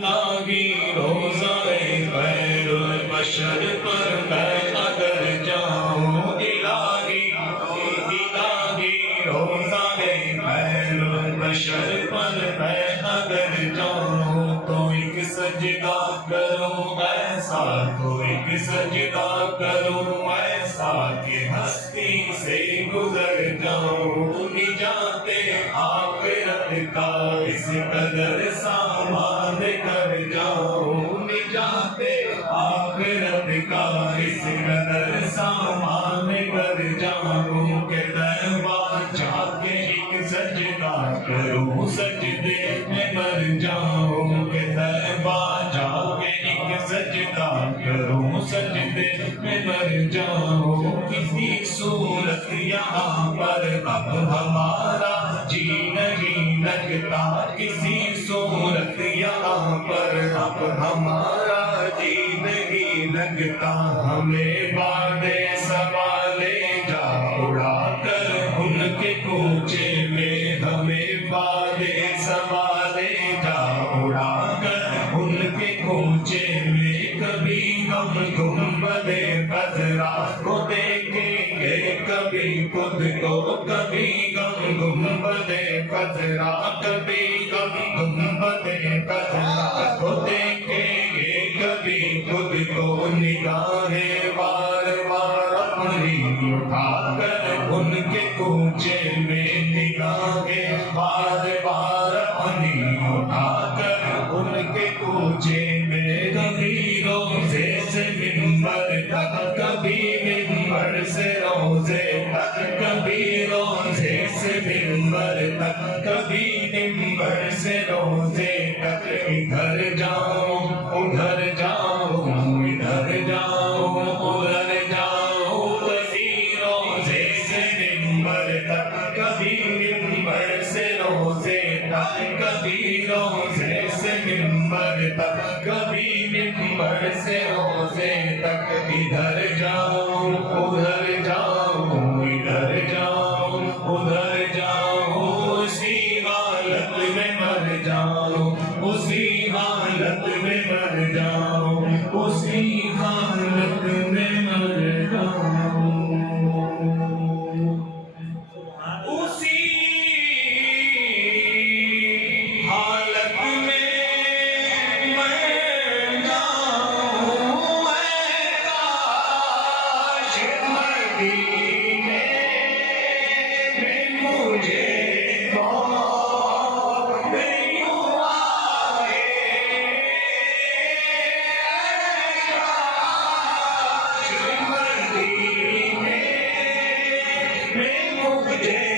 الہی روزہ خیر البشر پر میں اگر جاؤں، الہی روزہ خیر البشر پر میں اگر جاؤں، تو ایک سجدہ کروں ایسا، تو ایک سجدہ کروں ایسا کہ ہستی سے گزر جاؤں، نجات آخرت کا اس قدر سامان کر جاؤں، نجات آخرت کا اس قدر سامان کر جاؤں کہ دربار جا کے ایک سجدہ کروں، سجدے میں مر جاؤں کہ دربار جا کے ایک سجدہ کروں، سجدے میں مر جاؤں۔ کسی صورت یہاں پر اب ہمارا جی نہیں لگتا، کسی صورت یہاں پر اب ہمارا جی نہیں لگتا، ہمیں بعد سوالے جا اڑا کر ان کے کوچے میں، ہمیں بعد سوالے جا اڑا کر ان کے کوچے میں، کبھی ہم گنبد خضرا کو دیکھیں گے، کبھی خود کو، کبھی ہم گنبد خضرا، کبھی ہم گنبد خضرا کو دیکھیں گے، کبھی خود کو، نگاہیں بار بار اپنی اٹھا کر ان کے کوچے میں، نگاہیں بار بار اپنی اٹھا کر ان کے کوچے میں، کبھی روزے سے منبر تک، کبھی منبر سے روزے تک، کبھی روزے سے منبر تک، کبھی منبر سے روزے تک، ادھر جاؤں ادھر جاؤں ادھر جاؤں ادھر جاؤں، کبھی روزے سے منبر تک، کبھی منبر سے روزے تک، کبھی روزے سے منبر تک، کبھی منبر سے روزے تک، ادھر جاؤں ادھر جاؤں ادھر جاؤں ادھر جاؤں، اسی حالت میں مر جاؤں، اسی حالت میں مر جاؤں، اسی حالت میں مر جاؤں، اسی حالت میں مر جاؤں۔ اے کاش مدینے میں مجھے موت یوں آئے، کاش مدینے میں مجھے